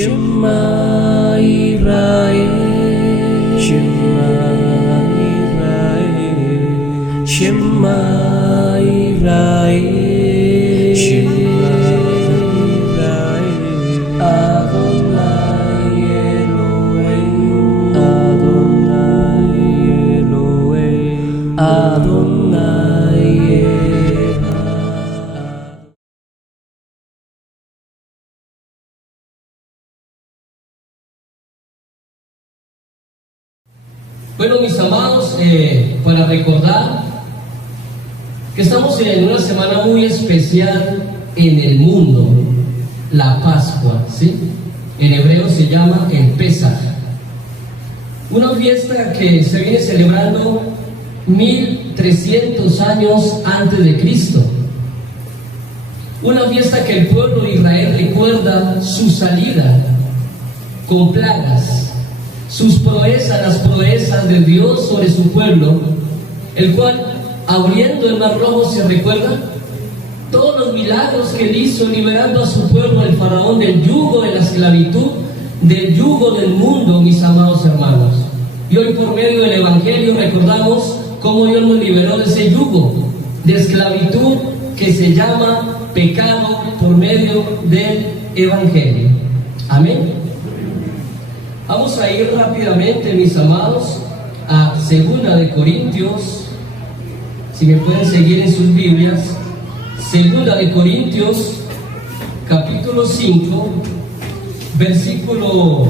Shema Yisrael, Shema Yisrael, Shema Yisrael, Shema Yisrael, Adonai Elohim, Adonai Elohim, Adonai Echad. Bueno, mis amados, para recordar que estamos en una semana muy especial en el mundo, la Pascua, ¿sí? En hebreo se llama el Pesaj, una fiesta que se viene celebrando 1300 años antes de Cristo, una fiesta que el pueblo de Israel recuerda su salida con plagas, sus proezas, las proezas de Dios sobre su pueblo, el cual, abriendo el mar rojo, se recuerda todos los milagros que él hizo, liberando a su pueblo, el faraón, del yugo de la esclavitud, del yugo del mundo, mis amados hermanos. Y hoy, por medio del Evangelio, recordamos cómo Dios nos liberó de ese yugo de esclavitud que se llama pecado, por medio del Evangelio. Amén. Vamos a ir rápidamente, mis amados, a 2 de Corintios, si me pueden seguir en sus Biblias. 2 de Corintios, capítulo 5, versículo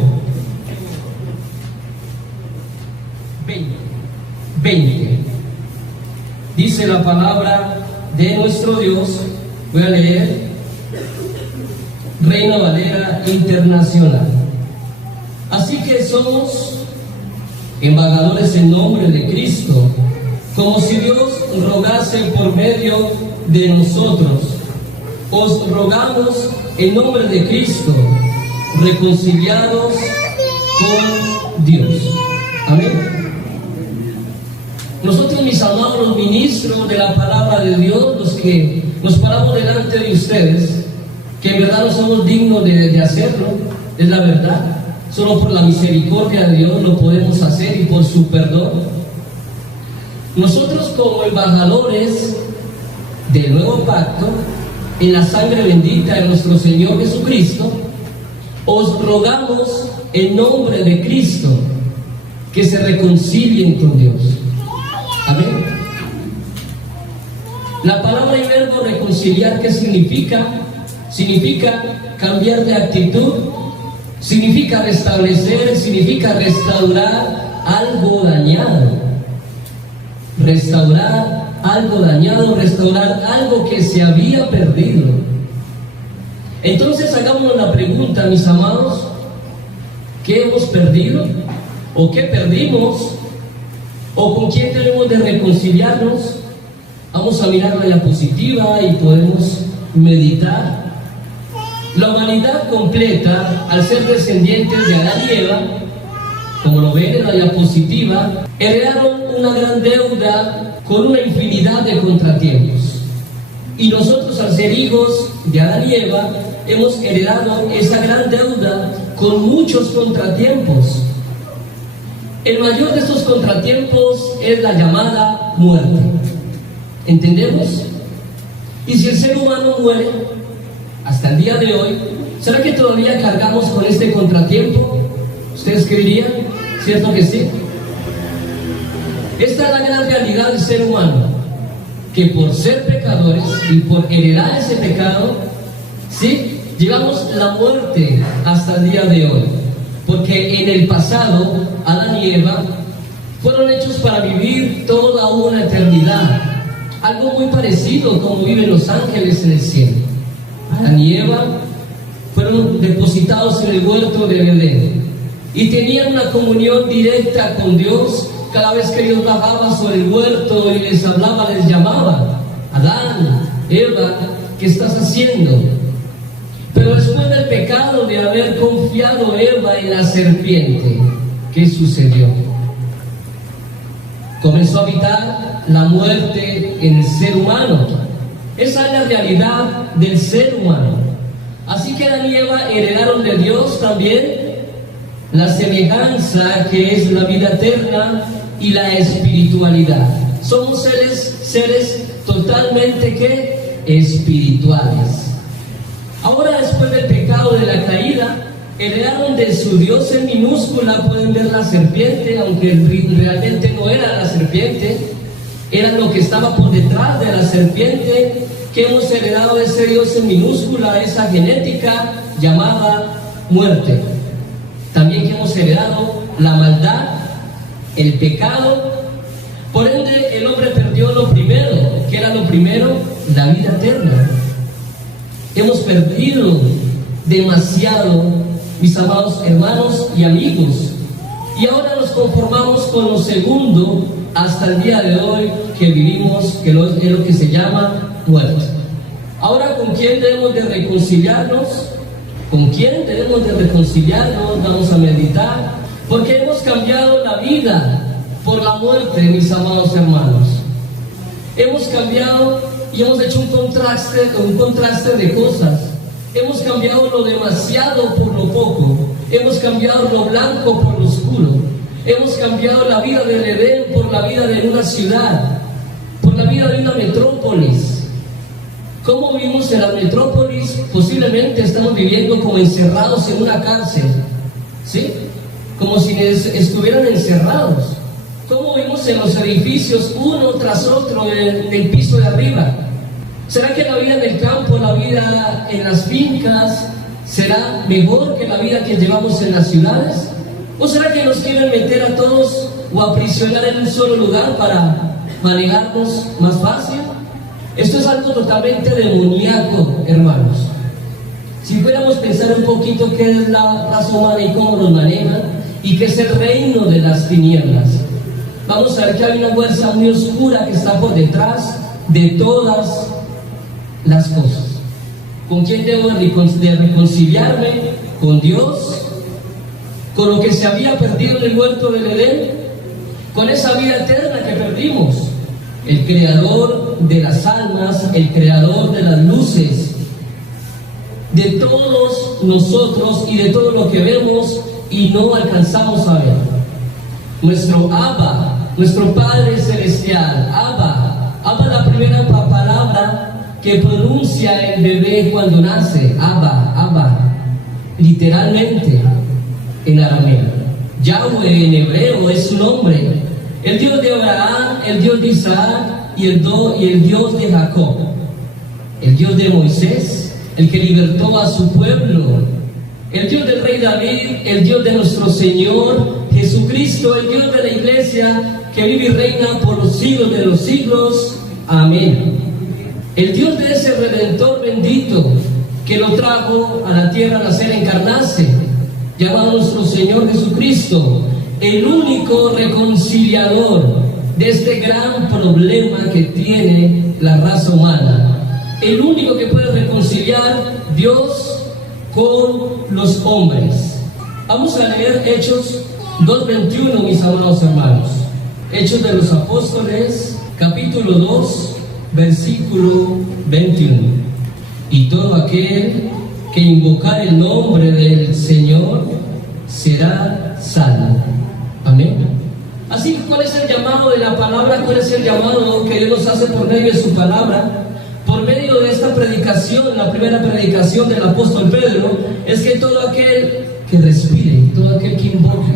20. Dice la palabra de nuestro Dios, voy a leer, Reina Valera Internacional. Así que somos embajadores en nombre de Cristo, como si Dios rogase por medio de nosotros. Os rogamos en nombre de Cristo, reconciliados con Dios. Amén. Nosotros, mis amados, los ministros de la palabra de Dios, los que nos paramos delante de ustedes, que en verdad no somos dignos de hacerlo, es la verdad. Solo por la misericordia de Dios lo podemos hacer y por su perdón. Nosotros, como embajadores del nuevo pacto, en la sangre bendita de nuestro Señor Jesucristo, os rogamos en nombre de Cristo que se reconcilien con Dios. Amén. La palabra y verbo reconciliar, ¿qué significa? Significa cambiar de actitud, significa restablecer, significa restaurar algo dañado. Restaurar algo dañado, restaurar algo que se había perdido. Entonces hagámonos la pregunta, mis amados, ¿qué hemos perdido? ¿O qué perdimos? ¿O con quién tenemos de reconciliarnos? Vamos a mirar la diapositiva y podemos meditar. La humanidad completa, al ser descendientes de Adán y Eva, como lo ven en la diapositiva, heredaron una gran deuda con una infinidad de contratiempos. Y nosotros, al ser hijos de Adán y Eva, hemos heredado esa gran deuda con muchos contratiempos. El mayor de estos contratiempos es la llamada muerte. ¿Entendemos? Y si el ser humano muere, hasta el día de hoy, ¿será que todavía cargamos con este contratiempo? ¿Ustedes qué dirían? ¿Cierto que sí? Esta es la gran realidad del ser humano, que por ser pecadores y por heredar ese pecado, ¿sí?, llevamos la muerte hasta el día de hoy. Porque en el pasado, Adán y Eva fueron hechos para vivir toda una eternidad. Algo muy parecido como viven los ángeles en el cielo. Adán y Eva fueron depositados en el huerto de Edén y tenían una comunión directa con Dios. Cada vez que Dios bajaba sobre el huerto y les hablaba, les llamaba: Adán, Eva, ¿qué estás haciendo? Pero después del pecado de haber confiado Eva en la serpiente, ¿qué sucedió? Comenzó a habitar la muerte en el ser humano. Esa es la realidad del ser humano. Así que Adán y Eva heredaron de Dios también la semejanza que es la vida eterna y la espiritualidad. Somos seres totalmente espirituales. Ahora, después del pecado de la caída, heredaron de su Dios en minúscula. Pueden ver la serpiente, aunque realmente no era la serpiente, era lo que estaba por detrás de la serpiente, que hemos heredado de ese Dios en minúscula, esa genética llamada muerte. También que hemos heredado la maldad, el pecado. Por ende, el hombre perdió lo primero. ¿Qué era lo primero? La vida eterna. Hemos perdido demasiado, mis amados hermanos y amigos, y ahora nos conformamos con lo segundo hasta el día de hoy que vivimos, que es lo que se llama muerte. Ahora, ¿con quién debemos de reconciliarnos? ¿Con quién debemos de reconciliarnos? Vamos a meditar, porque hemos cambiado la vida por la muerte, mis amados hermanos. Hemos cambiado y hemos hecho un contraste de cosas. Hemos cambiado lo demasiado por lo poco. Hemos cambiado lo blanco por lo oscuro. Hemos cambiado la vida del Edén por la vida de una ciudad, por la vida de una metrópolis. ¿Cómo vivimos en la metrópolis? Posiblemente estamos viviendo como encerrados en una cárcel, ¿sí? Como si estuvieran encerrados. ¿Cómo vivimos en los edificios uno tras otro en el piso de arriba? ¿Será que la vida en el campo, la vida en las fincas, será mejor que la vida que llevamos en las ciudades? ¿O será que nos quieren meter a todos o aprisionar en un solo lugar para manejarnos más fácil? Esto es algo totalmente demoníaco, hermanos. Si fuéramos a pensar un poquito qué es la raza humana y cómo nos manejan, y qué es el reino de las tinieblas, vamos a ver que hay una fuerza muy oscura que está por detrás de todas las cosas. ¿Con quién debo de reconciliarme? ¿Con Dios? ¿Con lo que se había perdido en el huerto del Edén? ¿Con esa vida eterna que perdimos? El creador de las almas, el creador de las luces, de todos nosotros y de todo lo que vemos y no alcanzamos a ver. Nuestro Abba, nuestro Padre Celestial. Abba, la primera palabra que pronuncia el bebé cuando nace. Abba, literalmente en arameo. Yahweh en hebreo es su nombre. El Dios de Abraham, el Dios de Isaac y el Dios de Jacob. El Dios de Moisés, el que libertó a su pueblo. El Dios del rey David, el Dios de nuestro Señor Jesucristo, el Dios de la iglesia que vive y reina por los siglos de los siglos. Amén. El Dios de ese Redentor bendito que lo trajo a la tierra a nacer, encarnarse, llamado nuestro Señor Jesucristo, el único reconciliador de este gran problema que tiene la raza humana, el único que puede reconciliar Dios con los hombres. Vamos a leer Hechos 2:21, mis amados hermanos. Hechos de los Apóstoles, capítulo 2, versículo 21. Y todo aquel que invocar el nombre del Señor será salvo. Amén. Así que, ¿cuál es el llamado de la palabra? ¿Cuál es el llamado que Dios nos hace por medio de su palabra? Por medio de esta predicación, la primera predicación del apóstol Pedro, es que todo aquel que respire, todo aquel que invoque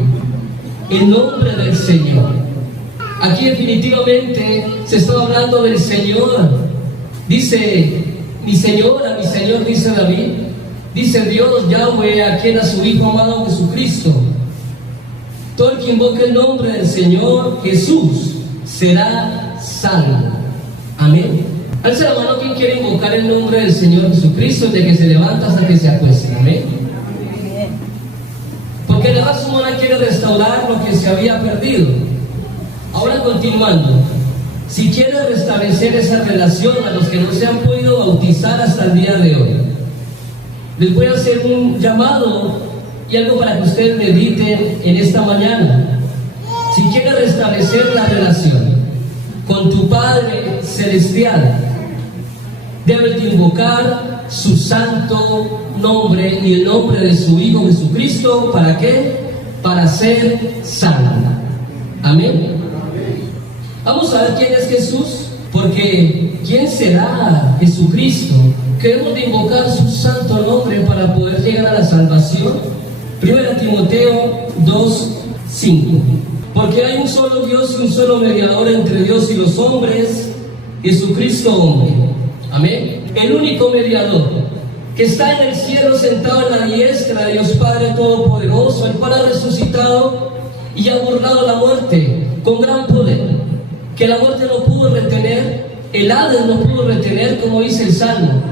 el nombre del Señor. Aquí definitivamente se está hablando del Señor. Dice, mi Señor, dice David, dice Dios, Yahweh, a quien a su Hijo amado Jesucristo. Todo el que invoque el nombre del Señor Jesús será salvo. Amén. Alza la mano quien quiere invocar el nombre del Señor Jesucristo desde que se levanta hasta que se acuesta. Amén. Porque la raza humana quiere restaurar lo que se había perdido. Ahora, continuando, si quiere restablecer esa relación a los que no se han podido bautizar hasta el día de hoy, les voy a hacer un llamado y algo para que ustedes mediten en esta mañana. Si quiere restablecer la relación con tu Padre Celestial, debes de invocar su santo nombre y el nombre de su Hijo Jesucristo. ¿Para qué? Para ser salvo. Amén. Vamos a ver quién es Jesús, porque ¿quién será Jesucristo? Queremos de invocar su santo nombre para poder llegar a la salvación. 1 Timoteo 2:5. Porque hay un solo Dios y un solo mediador entre Dios y los hombres, Jesucristo hombre. Amén. El único mediador que está en el cielo sentado en la diestra de Dios Padre Todopoderoso, el cual ha resucitado y ha burlado la muerte con gran poder, que la muerte no pudo retener, el Hades no pudo retener, como dice el Salmo,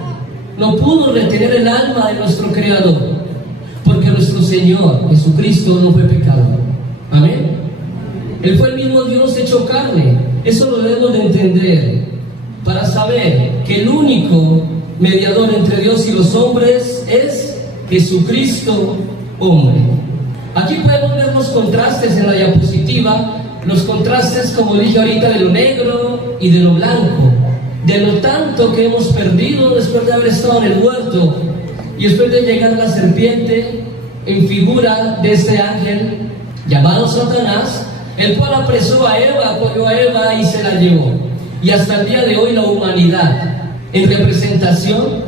no pudo retener el alma de nuestro Creador, porque nuestro Señor Jesucristo no fue pecado. Amén. Él fue el mismo Dios hecho carne. Eso lo debemos de entender para saber que el único mediador entre Dios y los hombres es Jesucristo hombre. Aquí podemos ver los contrastes en la diapositiva, los contrastes, como dije ahorita, de lo negro y de lo blanco, de lo tanto que hemos perdido después de haber estado en el huerto y después de llegar a la serpiente en figura de este ángel llamado Satanás, el cual apresó a Eva, cogió a Eva y se la llevó. Y hasta el día de hoy la humanidad, en representación,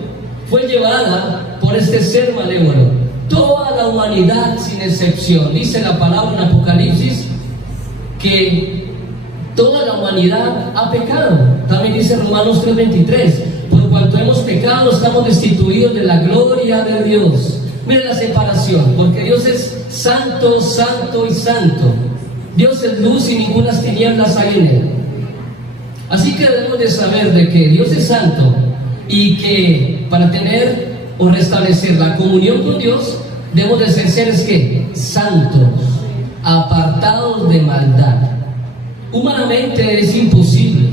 fue llevada por este ser malévolo. Toda la humanidad sin excepción. Dice la palabra en Apocalipsis que toda la humanidad ha pecado. También dice Romanos 3:23, por cuanto hemos pecado estamos destituidos de la gloria de Dios. Mira la separación, porque Dios es santo, santo y santo. Dios es luz y ninguna tinieblas hay en él. Así que debemos de saber de que Dios es santo y que para tener o restablecer la comunión con Dios debemos de ser seres que santos, apartados de maldad. Humanamente es imposible.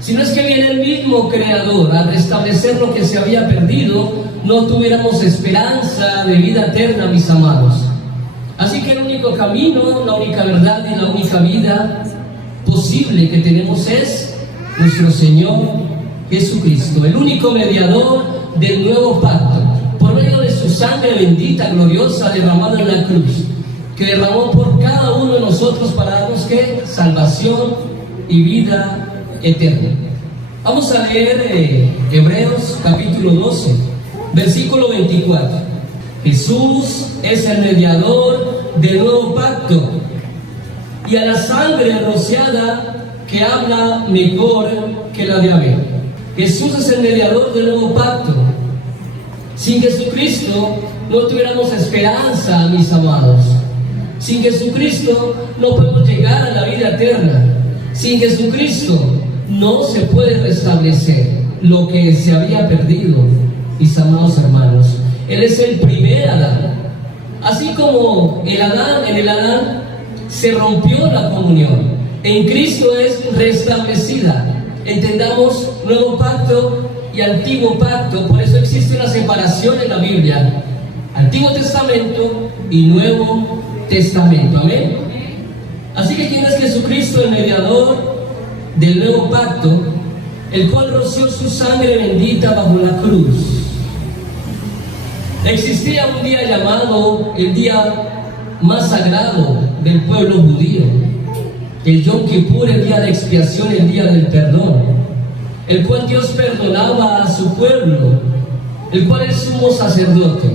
Si no es que viene el mismo Creador a restablecer lo que se había perdido, no tuviéramos esperanza de vida eterna, mis amados. Así que el único camino, la única verdad y la única vida posible que tenemos es nuestro Señor Jesucristo, el único mediador del nuevo pacto, por medio de su sangre bendita, gloriosa, derramada en la cruz, que derramó por cada uno de nosotros para darnos ¿qué? Salvación y vida eterna. Vamos a leer Hebreos capítulo 12, versículo 24. Jesús es el mediador del nuevo pacto, y a la sangre rociada que habla mejor que la de Abel. Jesús es el mediador del nuevo pacto. Sin Jesucristo no tuviéramos esperanza, mis amados. Sin Jesucristo no podemos llegar a la vida eterna. Sin Jesucristo no se puede restablecer lo que se había perdido, mis amados hermanos. Él es el primer Adán. Así como en el Adán se rompió la comunión, en Cristo es restablecida. Entendamos nuevo pacto y antiguo pacto. Por eso existe una separación en la Biblia: Antiguo Testamento y Nuevo Testamento. Amén. Así que ¿quién es Jesucristo, el mediador del nuevo pacto, el cual roció su sangre bendita bajo la cruz? Existía un día llamado el día más sagrado del pueblo judío, el Yom Kippur, el día de expiación, el día del perdón, el cual Dios perdonaba a su pueblo, el cual el sumo sacerdote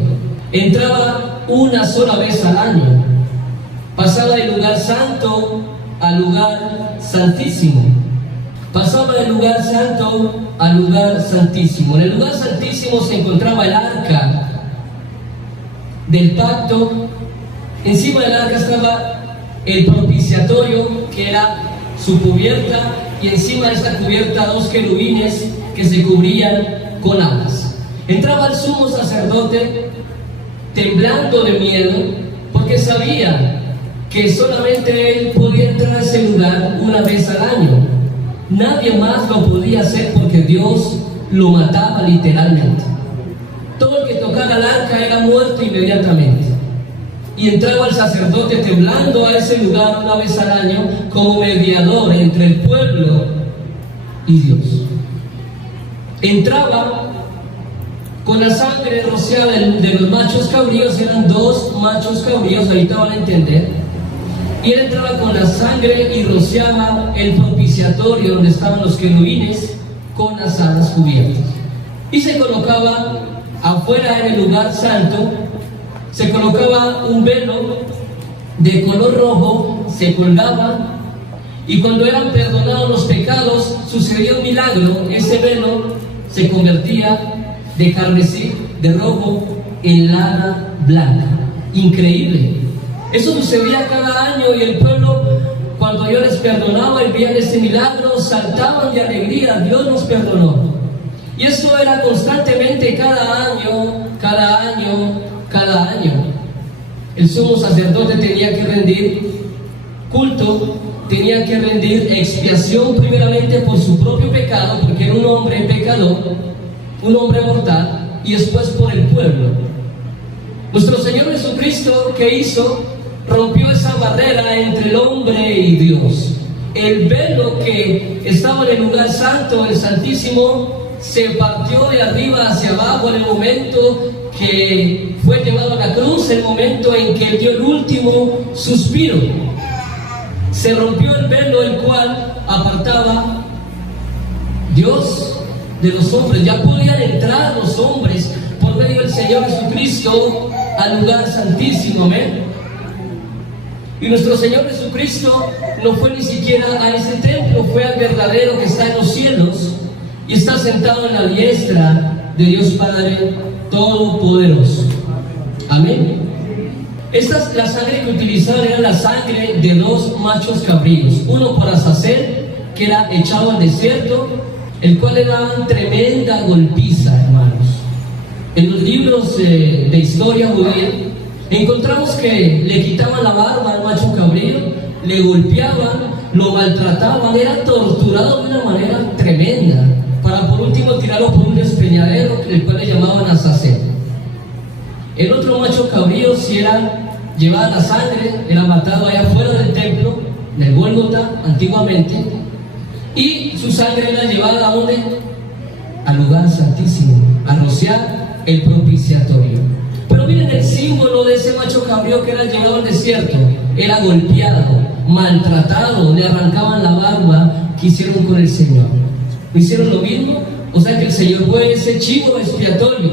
entraba una sola vez al año, pasaba del lugar santo al lugar santísimo, pasaba del lugar santo al lugar santísimo. En el lugar santísimo se encontraba el arca del pacto. Encima del arca estaba el propiciatorio, que era su cubierta, y encima de esta cubierta dos querubines que se cubrían con alas. Entraba el sumo sacerdote temblando de miedo, porque sabía que solamente él podía entrar a ese lugar una vez al año. Nadie más lo podía hacer, porque Dios lo mataba literalmente. Todo el que tocara el arca era muerto inmediatamente. Y entraba el sacerdote temblando a ese lugar una vez al año como mediador entre el pueblo y Dios. Entraba con la sangre rociada de los machos cabríos. Eran 2 machos cabríos, ahorita van a entender. Y él entraba con la sangre y rociaba el propiciatorio donde estaban los querubines con las alas cubiertas. Y se colocaba afuera en el lugar santo, se colocaba un velo de color rojo, se colgaba, y cuando eran perdonados los pecados sucedía un milagro. Ese velo se convertía de carmesí, de rojo, en lana blanca. Increíble. Eso sucedía cada año, y el pueblo, cuando Dios les perdonaba y veían ese milagro, saltaban de alegría. Dios nos perdonó. Y esto era constantemente, cada año, cada año, cada año. El sumo sacerdote tenía que rendir culto, tenía que rendir expiación primeramente por su propio pecado, porque era un hombre pecador, un hombre mortal, y después por el pueblo. Nuestro Señor Jesucristo, ¿qué hizo? Rompió esa barrera entre el hombre y Dios. El velo que estaba en el lugar santo, el Santísimo, se partió de arriba hacia abajo en el momento que fue llevado a la cruz, el momento en que dio el último suspiro. Se rompió el velo, el cual apartaba Dios de los hombres. Ya podían entrar los hombres por medio del Señor Jesucristo al lugar santísimo. Amén. Y nuestro Señor Jesucristo no fue ni siquiera a ese templo, fue al verdadero que está en los cielos y está sentado en la diestra de Dios Padre Todopoderoso. Amén. La sangre que utilizaban era la sangre de 2 machos cabríos, uno para Azazel, que era echado al desierto, el cual le daban tremenda golpiza, hermanos. En los libros de historia judía encontramos que le quitaban la barba al macho cabrío, le golpeaban, lo maltrataban, era torturado de una manera tremenda, para por último tirarlo por un despeñadero, el cual le llamaban Azazel. El otro macho cabrío, si era llevada la sangre, era matado allá afuera del templo, del Gólgota, antiguamente, y su sangre era llevada ¿a dónde? Al lugar santísimo, a rociar el propiciatorio. Pero miren el símbolo de ese macho cabrío que era llevado al desierto. Era golpeado, maltratado, le arrancaban la barba. ¿Qué hicieron con el Señor? ¿No hicieron lo mismo? O sea que el Señor fue ese chivo expiatorio,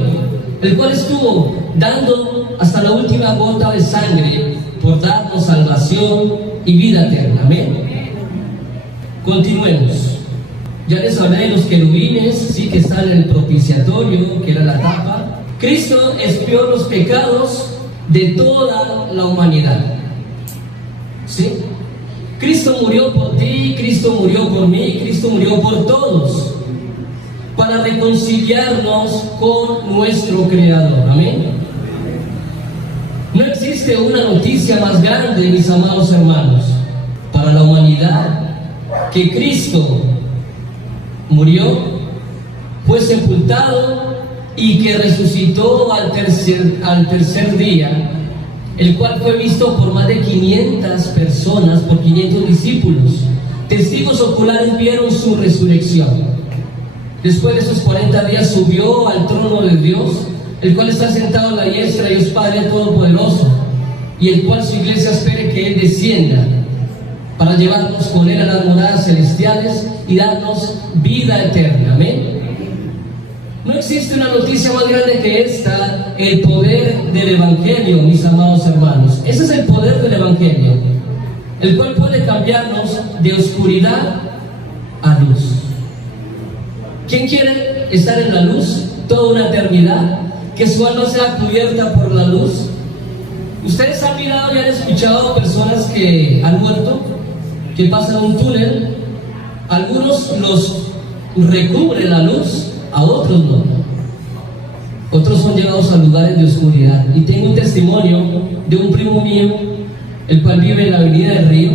el cual estuvo dando hasta la última gota de sangre por darnos salvación y vida eterna. Amén. Continuemos. Ya les hablé de los querubines, sí, que están en el propiciatorio, que era la tapa. Cristo expió los pecados de toda la humanidad. ¿Sí? Cristo murió por ti, Cristo murió por mí, Cristo murió por todos, para reconciliarnos con nuestro Creador. Amén. No existe una noticia más grande, mis amados hermanos, para la humanidad, que Cristo murió, fue sepultado y que resucitó al tercer día, el cual fue visto por más de 500 personas, por 500 discípulos. Testigos oculares vieron su resurrección. Después de esos 40 días subió al trono de Dios, el cual está sentado a la diestra de Dios Padre Todopoderoso, y el cual su iglesia espere que Él descienda para llevarnos con Él a las moradas celestiales y darnos vida eterna. Amén. No existe una noticia más grande que esta, el poder del Evangelio, mis amados hermanos. Ese es el poder del Evangelio, el cual puede cambiarnos de oscuridad a luz. ¿Quién quiere estar en la luz toda una eternidad? Que su alma sea cubierta por la luz. Ustedes han mirado y han escuchado personas que han muerto, que pasan un túnel. Algunos los recubre la luz, a otros no. Otros son llevados a lugares de oscuridad. Y tengo un testimonio de un primo mío, el cual vive en la avenida del Río,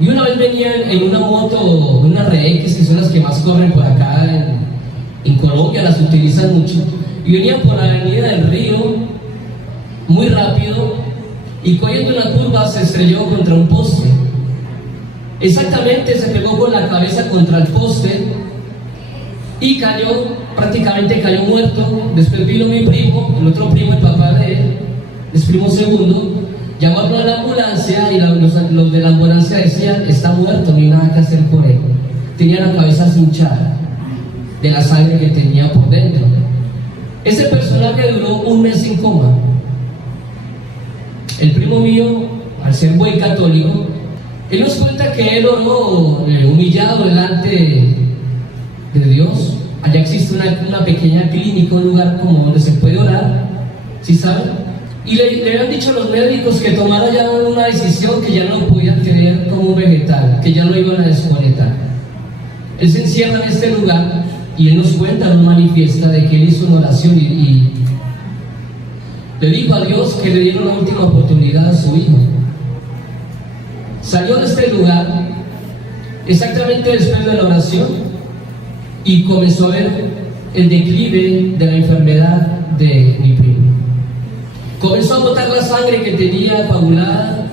y una vez venía en una moto, una RX, que son las que más corren por acá en Colombia, las utilizan mucho, y venía por la avenida del Río muy rápido, y cogiendo una curva se estrelló contra un poste. Exactamente, se pegó con la cabeza contra el poste y cayó prácticamente cayó muerto. Después vino mi primo, el otro primo, el papá de él, es primo segundo, llamaron a la ambulancia y los de la ambulancia decían: está muerto, no hay nada que hacer por él. Tenía la cabeza hinchada de la sangre que tenía por dentro. Ese personaje duró 1 mes en coma. El primo mío, al ser buen católico, él nos cuenta que él oró humillado delante de Dios. Allá existe una pequeña clínica, un lugar como donde se puede orar, ¿sí saben? Y le habían dicho a los médicos que tomara ya una decisión, que ya no lo podían tener como un vegetal, que ya lo iban a desconectar. Él se encierra en este lugar y él nos cuenta, nos manifiesta de que él hizo una oración y le dijo a Dios que le diera una última oportunidad a su hijo. Salió de este lugar exactamente después de la oración y comenzó a ver el declive de la enfermedad de mi primo. Comenzó a botar la sangre que tenía coagulada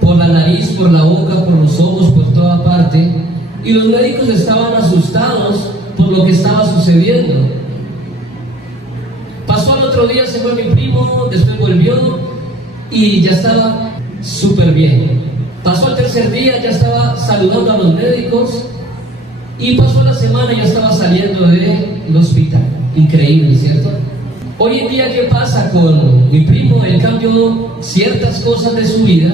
por la nariz, por la boca, por los ojos, por toda parte, y los médicos estaban asustados por lo que estaba sucediendo. Pasó al otro día, se fue mi primo, después volvió y ya estaba súper bien. Pasó al tercer día, ya estaba saludando a los médicos, y pasó la semana y ya estaba saliendo del hospital. Increíble, ¿cierto? Hoy en día, ¿qué pasa con mi primo? Él cambió ciertas cosas de su vida,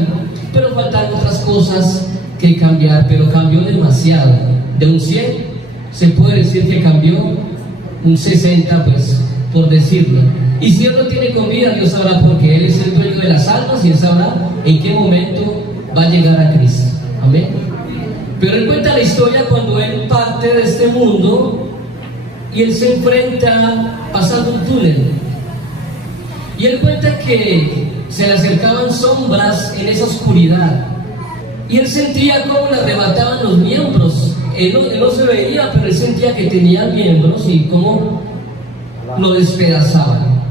pero faltan otras cosas que cambiar, pero cambió demasiado. De un 100, se puede decir que cambió un 60, pues, por decirlo. Y si Él lo tiene con vida, Dios sabrá, porque Él es el dueño de las almas y Él sabrá en qué momento va a llegar a Cristo. Amén. Pero Él cuenta la historia cuando Él parte de este mundo y Él se enfrenta pasando un túnel. Y Él cuenta que se le acercaban sombras en esa oscuridad. Y Él sentía cómo le arrebataban los miembros. Él no se veía, pero Él sentía que tenía miembros y cómo lo despedazaban.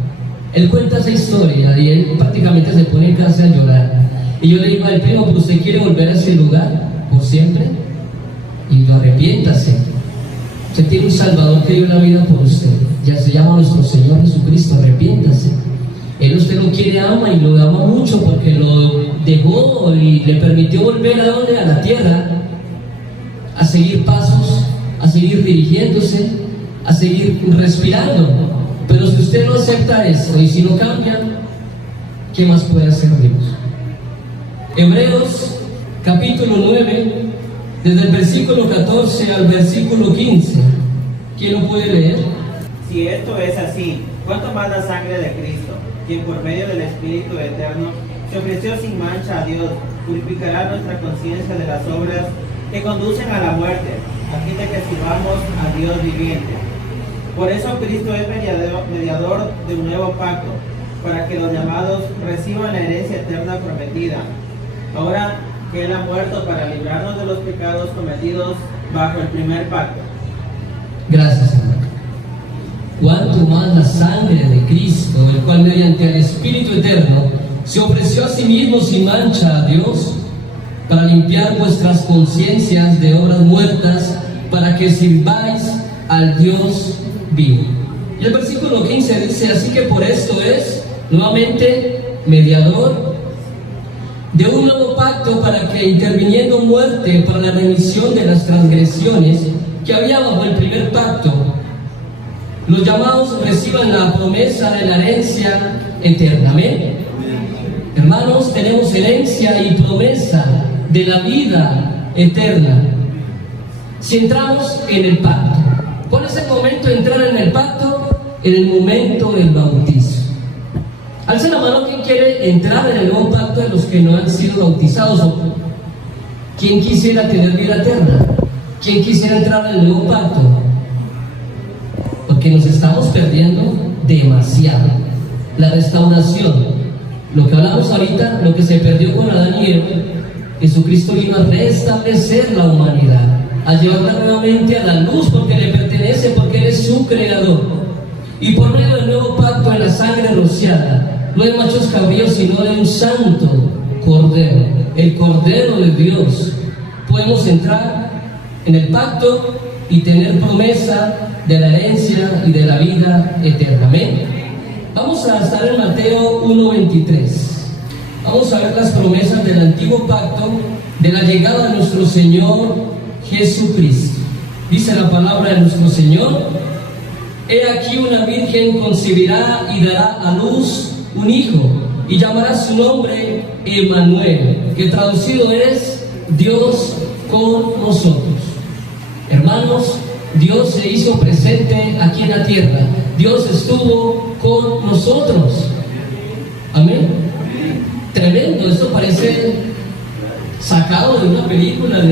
Él cuenta esa historia y Él prácticamente se pone casi a llorar. Y yo le digo al primo: ¿pero usted quiere volver a ese lugar por siempre? Y yo: arrepiéntase. Usted tiene un Salvador que dio la vida por usted. Ya se llama nuestro Señor Jesucristo. Arrepiéntase. Él usted lo quiere, ama y lo ama mucho porque lo dejó y le permitió volver a donde, a la tierra, a seguir pasos, a seguir dirigiéndose, a seguir respirando. Pero si usted no acepta eso y si no cambia, ¿qué más puede hacer Dios? Hebreos capítulo 9, desde el versículo 14 al versículo 15. ¿Quién lo puede leer? Si esto es así, ¿cuánto más la sangre de Cristo, quien por medio del Espíritu Eterno se ofreció sin mancha a Dios, purificará nuestra conciencia de las obras que conducen a la muerte, a fin de que sirvamos a Dios viviente? Por eso Cristo es mediador de un nuevo pacto, para que los llamados reciban la herencia eterna prometida, ahora que Él ha muerto para librarnos de los pecados cometidos bajo el primer pacto. Gracias, Señor. Cuanto más la sangre de Cristo, el cual mediante el Espíritu Eterno se ofreció a sí mismo sin mancha a Dios, para limpiar vuestras conciencias de obras muertas, para que sirváis al Dios vivo. Y el versículo 15 dice: así que por esto es nuevamente mediador de un nuevo pacto, para que, interviniendo muerte para la remisión de las transgresiones que había bajo el primer pacto, los llamados reciban la promesa de la herencia eterna. Amén. Hermanos, tenemos herencia y promesa de la vida eterna si entramos en el pacto. ¿Cuál es el momento de entrar en el pacto? En el momento del bautizo. Alza la mano quien quiere entrar en el nuevo pacto de los que no han sido bautizados. ¿Quién quisiera tener vida eterna? ¿Quién quisiera entrar en el nuevo pacto? Porque nos estamos perdiendo demasiado. La restauración, lo que hablamos ahorita, lo que se perdió con Adán y Eva, Jesucristo vino a restablecer la humanidad, a llevarla nuevamente a la luz, porque le pertenece, porque Él es su creador. Y por medio del nuevo pacto, en la sangre rociada, no de machos cabríos, sino de un santo cordero, el Cordero de Dios, podemos entrar en el pacto, y tener promesa de la herencia y de la vida eterna. Amén. Vamos a estar en Mateo 1:23. Vamos a ver las promesas del antiguo pacto de la llegada de nuestro Señor Jesucristo. Dice la palabra de nuestro Señor: he aquí una virgen concebirá y dará a luz un hijo, y llamará su nombre Emmanuel, que traducido es Dios con nosotros. Hermanos, Dios se hizo presente aquí en la tierra. Dios estuvo con nosotros. Amén. Tremendo, esto parece sacado de una película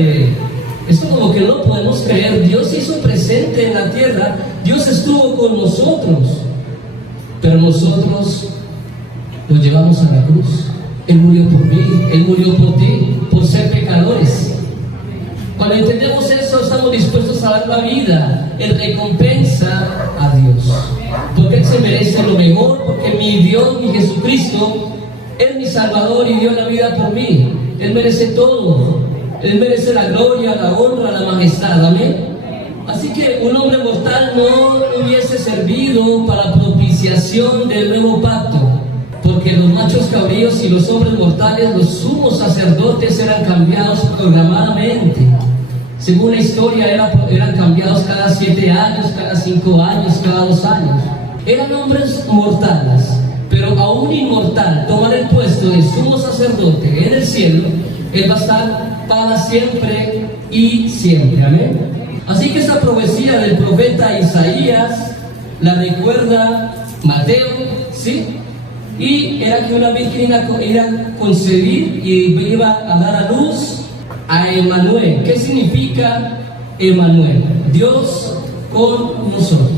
esto como que no lo podemos creer. Dios se hizo presente en la tierra, Dios estuvo con nosotros, pero nosotros lo llevamos a la cruz. Él murió por mí, Él murió por ti, por ser pecadores. Cuando entendemos eso, estamos dispuestos a dar la vida en recompensa a Dios, porque Él se merece lo mejor, porque mi Dios, mi Jesucristo, es mi Salvador y dio la vida por mí. Él merece todo. Él merece la gloria, la honra, la majestad. Amén. Así que un hombre mortal no hubiese servido para propiciación del nuevo pacto, porque los machos cabríos y los hombres mortales, los sumos sacerdotes, eran cambiados programadamente. Según la historia, eran cambiados cada 7 años, cada 5 años, cada 2 años. Eran hombres mortales, pero a un inmortal tomar el puesto de sumo sacerdote en el cielo, Él va a estar para siempre y siempre. Amén. Así que esa profecía del profeta Isaías la recuerda Mateo, ¿sí? Y era que una virgen iba a concebir y iba a dar a luz a Emmanuel. ¿Qué significa Emmanuel? Dios con nosotros.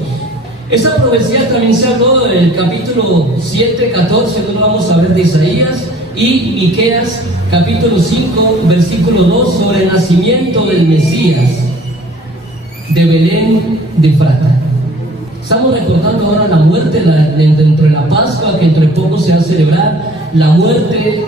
Esa profecía también se habló en el capítulo 7, 14, no lo vamos a ver, de Isaías, y Miqueas capítulo 5, versículo 2, sobre el nacimiento del Mesías de Belén de Efrata. Estamos recordando ahora la muerte dentro de la Pascua, que entre poco se va a celebrar la muerte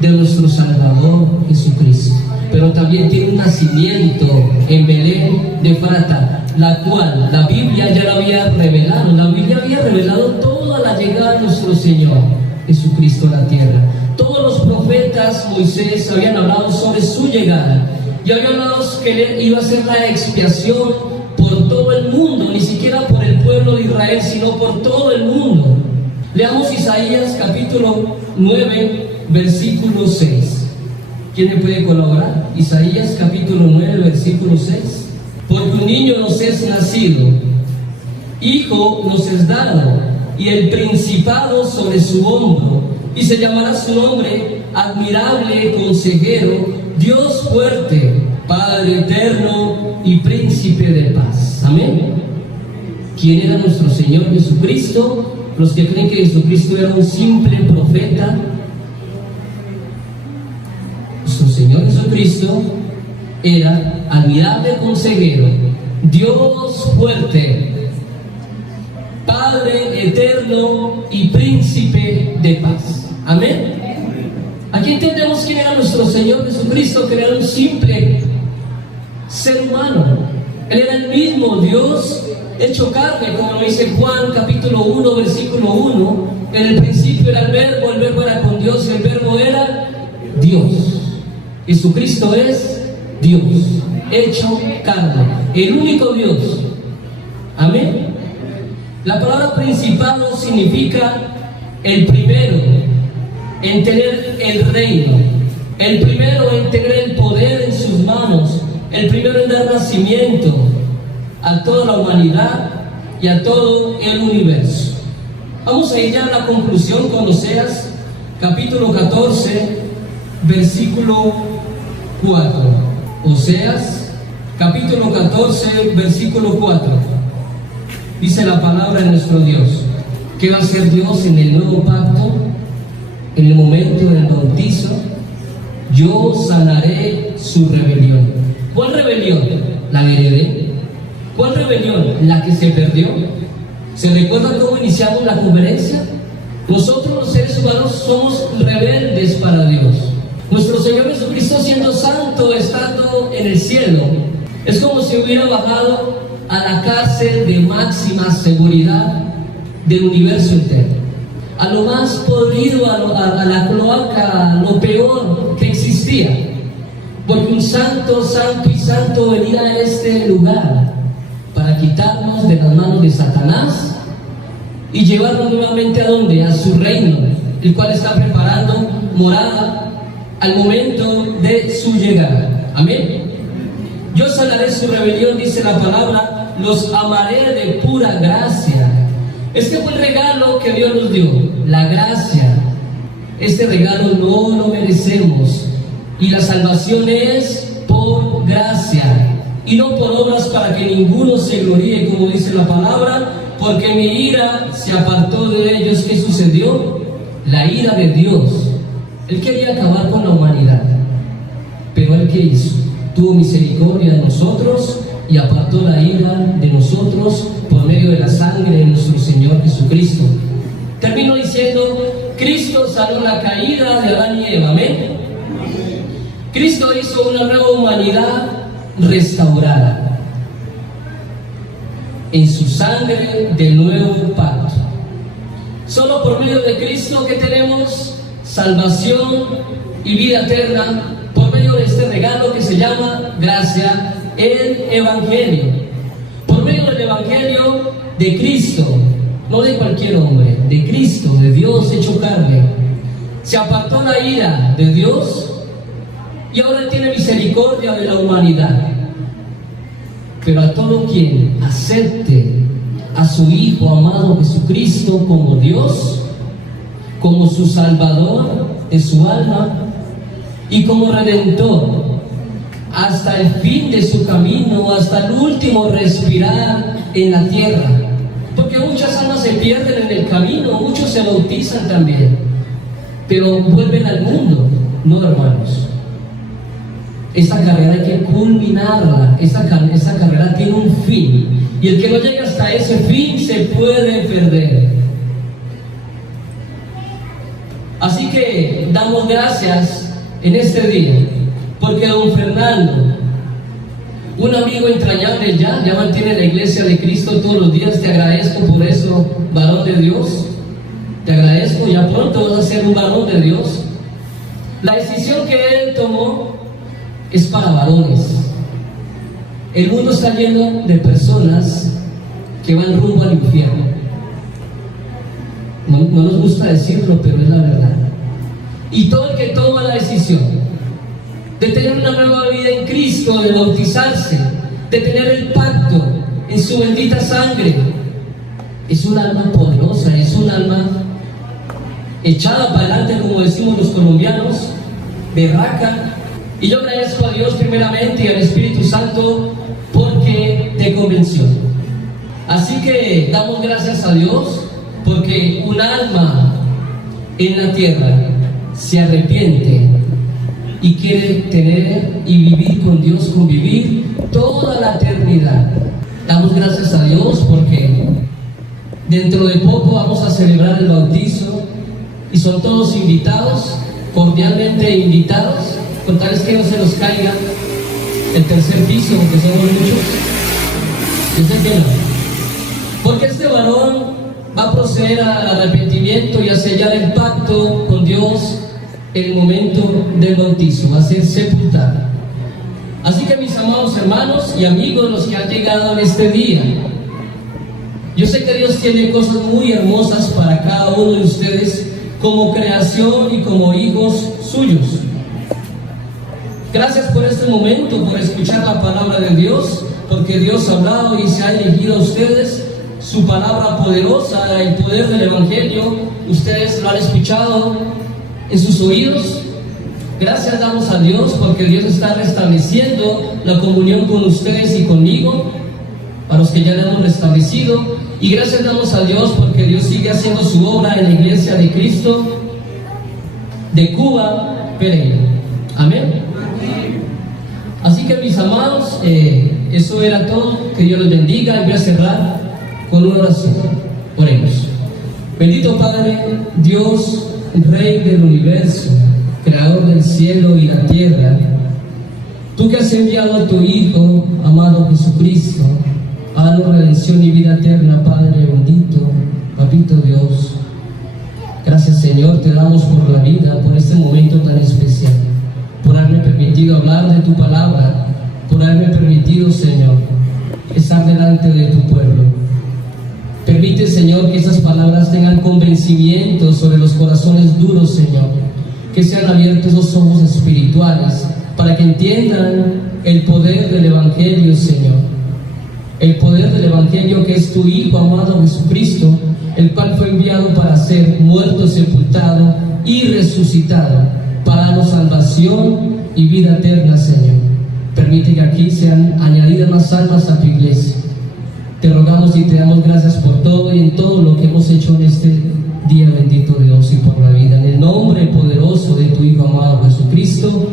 de nuestro Salvador Jesucristo. Pero también tiene un nacimiento en Belén de Efrata, la cual la Biblia ya la había revelado. La Biblia había revelado toda la llegada de nuestro Señor Jesucristo a la tierra. Todos los profetas, Moisés, habían hablado sobre su llegada y habían hablado que Él iba a hacer la expiación por todo el mundo, ni siquiera por el pueblo de Israel, sino por todo el mundo. Leamos Isaías capítulo 9, versículo 6. ¿Quién me puede colaborar? Isaías capítulo 9, versículo 6. Porque un niño nos es nacido, hijo nos es dado, y el principado sobre su hombro, y se llamará su nombre admirable, consejero, Dios fuerte, Padre eterno y príncipe de paz. Amén. ¿Quién era nuestro Señor Jesucristo? Los que creen que Jesucristo era un simple profeta. Nuestro Señor Jesucristo era admirable consejero, Dios fuerte, Padre eterno y príncipe de paz. Amén. Aquí entendemos quién era nuestro Señor Jesucristo, que era un simple ser humano. Él era el mismo Dios hecho carne, como lo dice Juan capítulo 1, versículo 1. En el principio era el verbo era con Dios, y el verbo era Dios. Jesucristo es Dios hecho carne, el único Dios. Amén. La palabra principado significa el primero en tener el reino, el primero en tener el poder en sus manos, el primero en dar nacimiento a toda la humanidad y a todo el universo. Vamos a ir ya a la conclusión con Oseas capítulo 14, versículo 4. Oseas capítulo 14, versículo 4. Dice la palabra de nuestro Dios. ¿Qué va a hacer Dios en el nuevo pacto? En el momento del bautizo, yo sanaré su rebelión. ¿Cuál rebelión? La heredé. ¿Cuál rebelión? La que se perdió. ¿Se recuerda cómo iniciamos la conferencia? Nosotros los seres humanos somos rebeldes para Dios. Nuestro Señor Jesucristo, siendo santo, estando en el cielo, Es como si hubiera bajado a la cárcel de máxima seguridad del universo entero, a lo más podrido, a la cloaca, a lo peor que existía. Porque un santo, santo y santo venía a este lugar para quitarnos de las manos de Satanás y llevarnos nuevamente ¿a dónde? A su reino, el cual está preparando morada al momento de su llegada. Amén. Yo sanaré su rebelión, dice la palabra, los amaré de pura gracia. Este fue el regalo que Dios nos dio, la gracia. Este regalo no lo merecemos. Y la salvación es por gracia y no por obras para que ninguno se gloríe, como dice la palabra, porque mi ira se apartó de ellos. ¿Qué sucedió? La ira de Dios. Él quería acabar con la humanidad, pero ¿él qué hizo? Tuvo misericordia de nosotros y apartó la ira de nosotros por medio de la sangre de nuestro Señor Jesucristo. Termino diciendo, Cristo sanó la caída de Adán y Eva. Amén. Cristo hizo una nueva humanidad restaurada en su sangre del nuevo pacto. Solo por medio de Cristo que tenemos salvación y vida eterna, por medio de este regalo que se llama gracia, el Evangelio. Por medio del Evangelio de Cristo, no de cualquier hombre, de Cristo, de Dios hecho carne, se apartó la ira de Dios y ahora tiene misericordia de la humanidad. Pero a todo quien acepte a su Hijo amado Jesucristo como Dios, como su Salvador de su alma y como Redentor, hasta el fin de su camino, hasta el último respirar en la tierra. Porque muchas almas se pierden en el camino, muchos se bautizan también, pero vuelven al mundo. No, hermanos. Esta carrera hay que culminarla. Esta carrera tiene un fin. Y el que no llegue hasta ese fin se puede perder. Así que damos gracias en este día, porque don Fernando, un amigo entrañable ya mantiene la iglesia de Cristo todos los días. Te agradezco por eso, varón de Dios. Te agradezco, ya pronto vas a ser un varón de Dios. La decisión que él tomó es para varones. El mundo está lleno de personas que van rumbo al infierno. No nos gusta decirlo, pero es la verdad. Y todo el que toma la decisión de tener una nueva vida en Cristo, de bautizarse, de tener el pacto en su bendita sangre, es un alma poderosa, es un alma echada para adelante, como decimos los colombianos, berraca. Y yo agradezco a Dios primeramente y al Espíritu Santo porque te convenció. Así que damos gracias a Dios porque un alma en la tierra se arrepiente y quiere tener y vivir con Dios, convivir toda la eternidad. Damos gracias a Dios porque dentro de poco vamos a celebrar el bautizo y son todos invitados, cordialmente invitados, con tales que no se nos caiga el tercer piso, porque somos muchos. Yo sé que no. Porque este varón va a proceder al arrepentimiento y a sellar el pacto con Dios en el momento del bautizo, va a ser sepultado. Así que mis amados hermanos y amigos, los que han llegado en este día, yo sé que Dios tiene cosas muy hermosas para cada uno de ustedes como creación y como hijos suyos. Gracias por este momento, por escuchar la palabra de Dios, porque Dios ha hablado y se ha dirigido a ustedes su palabra poderosa, el poder del Evangelio. Ustedes lo han escuchado en sus oídos. Gracias damos a Dios porque Dios está restableciendo la comunión con ustedes y conmigo, para los que ya la hemos restablecido. Y gracias damos a Dios porque Dios sigue haciendo su obra en la iglesia de Cristo de Cuba, Pereira. Amén. Así que mis amados, eso era todo. Que Dios los bendiga. Y voy a cerrar con una oración. Oremos. Bendito Padre, Dios, Rey del universo, Creador del cielo y la tierra, Tú que has enviado a tu Hijo, amado Jesucristo, a darnos redención y vida eterna, Padre bendito, Papito Dios. Gracias, Señor, te damos por la vida, por este momento tan especial, por haberme permitido hablar de tu palabra, por haberme permitido, Señor, estar delante de tu pueblo. Permite, Señor, que estas palabras tengan convencimiento sobre los corazones duros, Señor, que sean abiertos los ojos espirituales para que entiendan el poder del Evangelio, Señor. El poder del Evangelio que es tu Hijo amado Jesucristo, el cual fue enviado para ser muerto, sepultado y resucitado, para darnos salvación y vida eterna, Señor. Permite que aquí sean añadidas más almas a tu iglesia. Te rogamos y te damos gracias por todo y en todo lo que hemos hecho en este día, bendito Dios, y por la vida. En el nombre poderoso de tu Hijo amado Jesucristo.